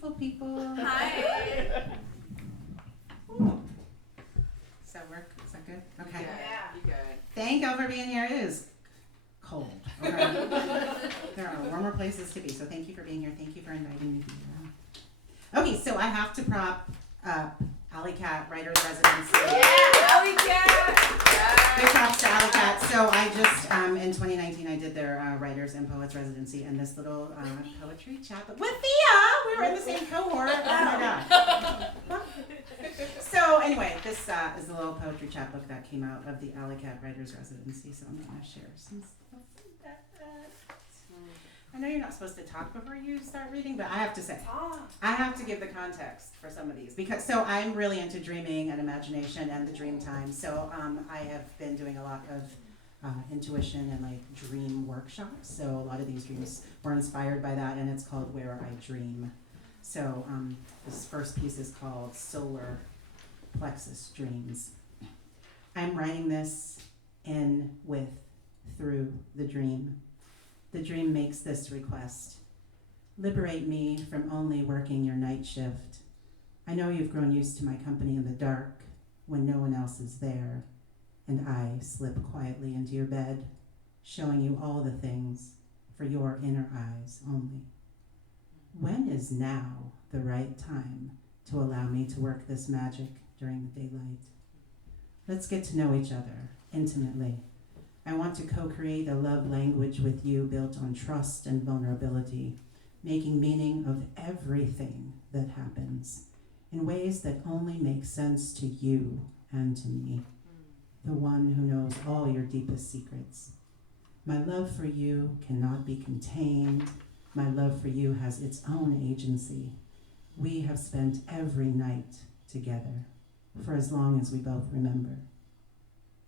beautiful people. Hi. Does that work? Is that good? Okay. Yeah, you good. Thank y'all for being here. It is cold. Okay. There are warmer places to be, so thank you for being here. Thank you for inviting me here. Okay, so I have to prop up Alley Cat Writer's Residency. Yeah, Alley Cat! Big props to Alley Cat. So I just, in 2019, I did their Writers and Poets Residency and this little poetry chat with Thea. We were in the same cohort. Oh my God. So anyway, this is the little poetry chapbook that came out of the Alley Cat Writers Residency. So I'm going to share some stuff with that. I know you're not supposed to talk before you start reading, but I have to say, I have to give the context for some of these because I'm really into dreaming and imagination and the dream time. So I have been doing a lot of intuition and like dream workshops. So a lot of these dreams were inspired by that, and it's called Where I Dream. So this first piece is called Solar Plexus Dreams. I'm writing this in, with, through the dream. The dream makes this request. Liberate me from only working your night shift. I know you've grown used to my company in the dark when no one else is there, and I slip quietly into your bed, showing you all the things for your inner eyes only. When is now the right time to allow me to work this magic during the daylight? Let's get to know each other intimately. I want to co-create a love language with you built on trust and vulnerability, making meaning of everything that happens in ways that only make sense to you and to me, the one who knows all your deepest secrets. My love for you cannot be contained. My love for you has its own agency. We have spent every night together for as long as we both remember.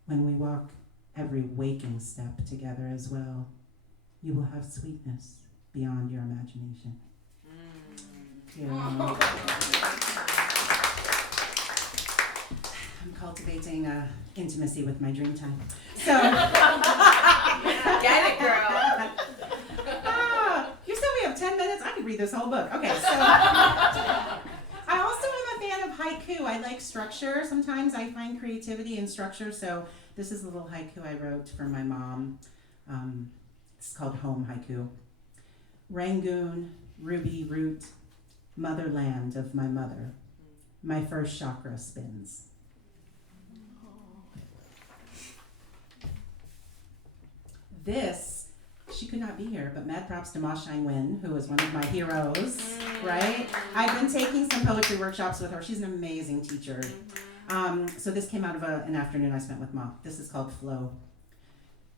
When we walk every waking step together as well, you will have sweetness beyond your imagination. Yeah. I'm cultivating intimacy with my dream time. So, get it, girl. You said we have 10 minutes? I could read this whole book. Okay, so I also am a fan of haiku. I like structure. Sometimes I find creativity in structure, so this is a little haiku I wrote for my mom. It's called Home Haiku. Rangoon, ruby root, motherland of my mother. My first chakra spins. This, she could not be here, but mad props to Ma Shine-Win, who is one of my heroes, right? I've been taking some poetry workshops with her. She's an amazing teacher. So this came out of an afternoon I spent with Ma. This is called Flow.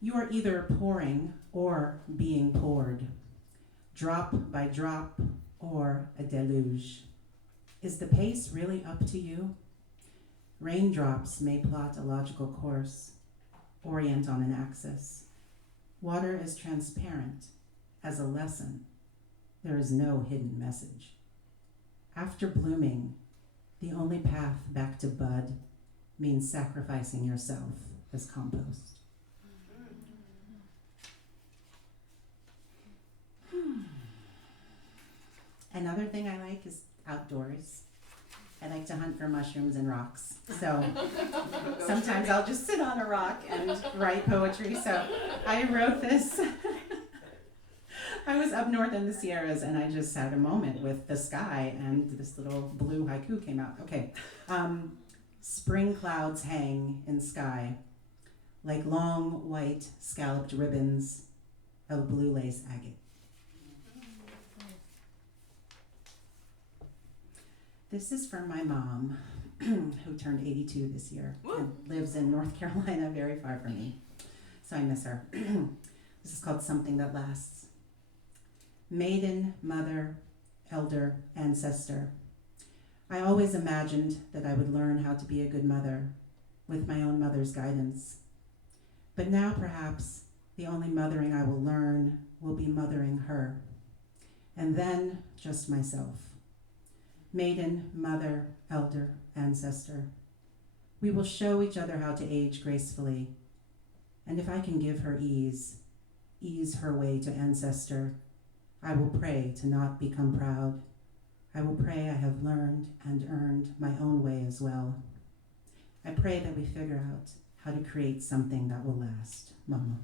You are either pouring or being poured, drop by drop or a deluge. Is the pace really up to you? Raindrops may plot a logical course, orient on an axis. Water is transparent as a lesson. There is no hidden message. After blooming, the only path back to bud means sacrificing yourself as compost. Another thing I like is outdoors. I like to hunt for mushrooms and rocks. So sometimes I'll just sit on a rock and write poetry. So I wrote this. I was up north in the Sierras and I just had a moment with the sky and this little blue haiku came out. Okay. Spring clouds hang in sky like long white scalloped ribbons of blue lace agate. This is from my mom, who turned 82 this year and lives in North Carolina, very far from me. So I miss her. This is called Something That Lasts. Maiden, mother, elder, ancestor. I always imagined that I would learn how to be a good mother with my own mother's guidance. But now perhaps the only mothering I will learn will be mothering her. And then just myself. Maiden, mother, elder, ancestor. We will show each other how to age gracefully. And if I can give her ease her way to ancestor, I will pray to not become proud. I will pray I have learned and earned my own way as well. I pray that we figure out how to create something that will last. Mama.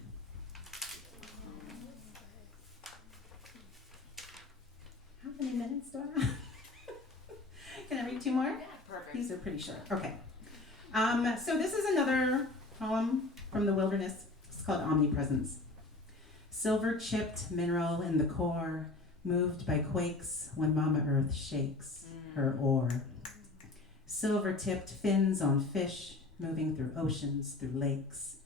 How many minutes do I have? Can I read two more? Yeah, perfect. These are pretty short. Okay. So this is another poem from the wilderness. It's called Omnipresence. Silver-chipped mineral in the core, moved by quakes when Mama Earth shakes her ore. Silver-tipped fins on fish, moving through oceans, through lakes.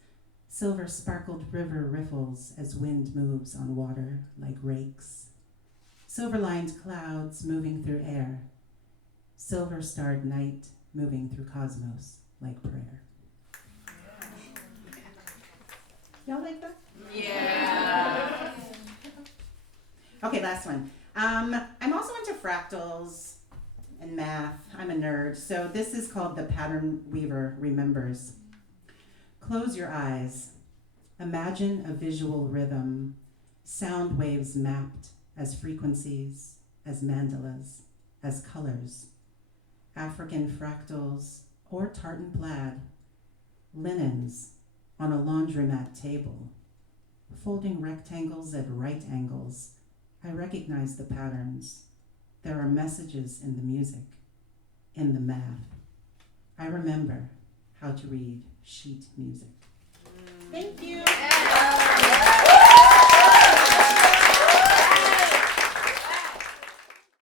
Silver-sparkled river riffles as wind moves on water like rakes. Silver-lined clouds moving through air. Silver-starred night moving through cosmos like prayer. Y'all like that? Yeah. Okay, last one. I'm also into fractals and math. I'm a nerd. So this is called The Pattern Weaver Remembers. Close your eyes. Imagine a visual rhythm, sound waves mapped as frequencies, as mandalas, as colors. African fractals or tartan plaid, linens on a laundromat table, folding rectangles at right angles. I recognize the patterns. There are messages in the music, in the math. I remember how to read sheet music. Thank you. Yeah.